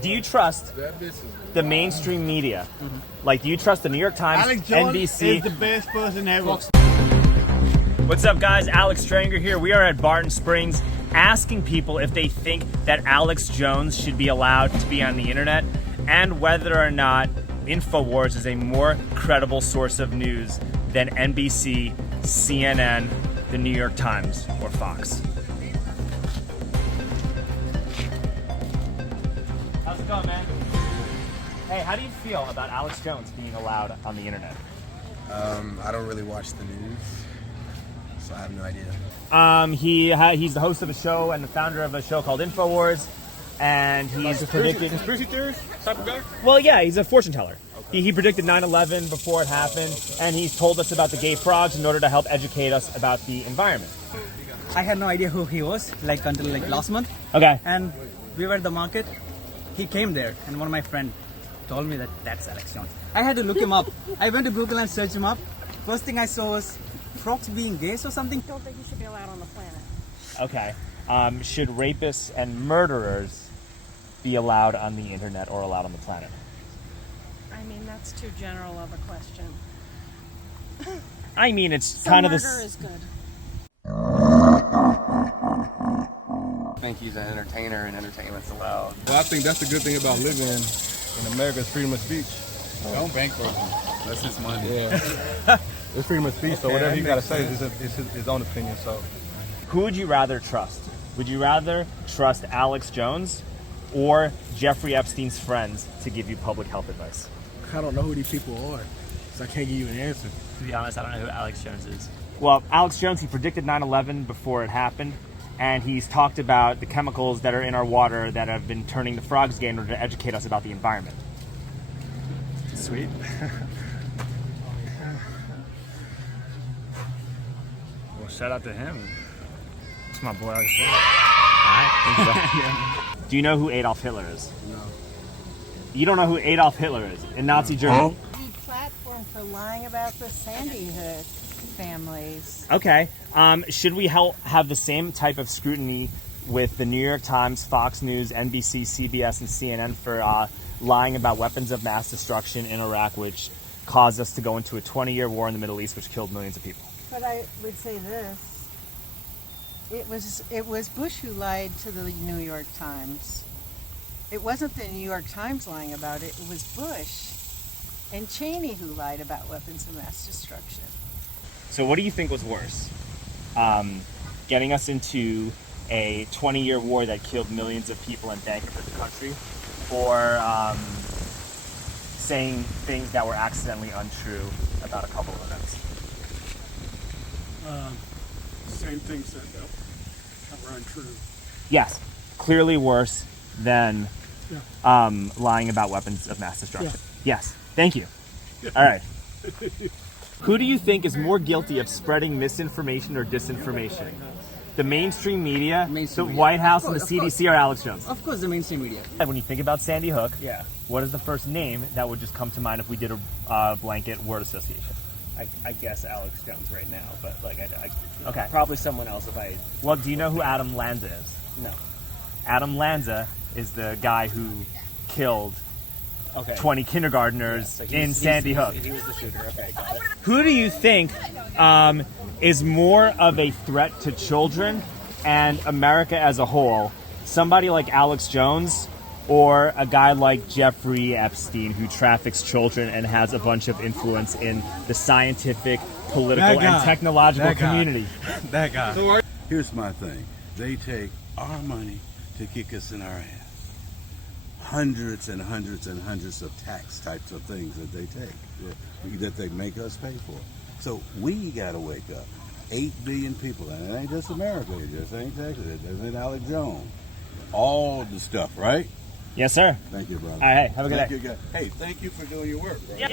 Do you trust the mainstream media? Like, do you trust the New York Times, Alex Jones NBC? is the best person ever. What's up, guys? Alex Stranger here. We are at Barton Springs asking people if they think that Alex Jones should be allowed to be on the internet and whether or not InfoWars is a more credible source of news than NBC, CNN, the New York Times, or Fox. How's it going, man? Hey, how do you feel about Alex Jones being allowed on the internet? I don't really watch the news, so I have no idea. He's the host of a show and the founder of a show called InfoWars, and he's predicting Conspiracy theories type of guy? Well, yeah, he's a fortune teller. He predicted 9/11 before it happened, and he's told us about the gay frogs in order to help educate us about the environment. I had no idea who he was, until last month. Okay. And we were at the market. He came there, and one of my friends told me that that's Alex Jones. I had to look him up. I went to Google and searched him up. First thing I saw was frogs being gays or something. I don't think you should be allowed on the planet. Okay. Should rapists and murderers be allowed on the internet or allowed on the planet? I mean, that's too general of a question. I mean, it's Some kind of murder this. is good. I think he's an entertainer and entertainment's allowed. Well, I think that's the good thing about living in America is freedom of speech. Don't bankrupt him. That's his money. Yeah. It's freedom of speech, so whatever you got to say is his own opinion. So, Who would you rather trust? Would you rather trust Alex Jones or Jeffrey Epstein's friends to give you public health advice? I don't know who these people are, so I can't give you an answer. To be honest, I don't know who Alex Jones is. Well, Alex Jones, he predicted 9/11 before it happened, and he's talked about the chemicals that are in our water that have been turning the frogs gay in order to educate us about the environment. Sweet. Well, shout out to him. It's my boy. Do you know who Adolf Hitler is? No. You don't know who Adolf Hitler is in Nazi Germany? The platform for lying about the Sandy Hook families. Okay. Should we have the same type of scrutiny with the New York Times, Fox News, NBC, CBS, and CNN for lying about weapons of mass destruction in Iraq, which caused us to go into a 20-year war in the Middle East, which killed millions of people? But I would say this. It was Bush who lied to the New York Times. It wasn't the New York Times lying about it. It was Bush and Cheney who lied about weapons of mass destruction. So what do you think was worse? Getting us into a 20-year war that killed millions of people and bankrupted the country, or saying things that were accidentally untrue about a couple of events? Same thing said that were untrue. Yes, clearly worse than lying about weapons of mass destruction. Yes, thank you. All right. Who do you think is more guilty of spreading misinformation or disinformation? The mainstream media, the White House, and the CDC, or Alex Jones? Of course, the mainstream media. When you think about Sandy Hook, Yeah. what is the first name that would just come to mind if we did a blanket word association? I guess Alex Jones right now, but Okay. probably someone else if I. Well, do you know who Adam Lanza is? No. Adam Lanza is the guy who killed Okay. 20 kindergartners So in Sandy Hook. He was the shooter. Okay, got it. Who do you think is more of a threat to children and America as a whole? Somebody like Alex Jones or a guy like Jeffrey Epstein, who traffics children and has a bunch of influence in the scientific, political, and technological community? That guy. Here's my thing. They take our money to kick us in our ass. Hundreds and hundreds and hundreds of tax types of things that they take, that they make us pay for. So we got to wake up. 8 billion people, and it ain't just America, it just ain't Texas, it ain't Alex Jones. All the stuff, right? Yes, sir. Thank you, brother. All right, have a good day. Hey, thank you for doing your work, brother.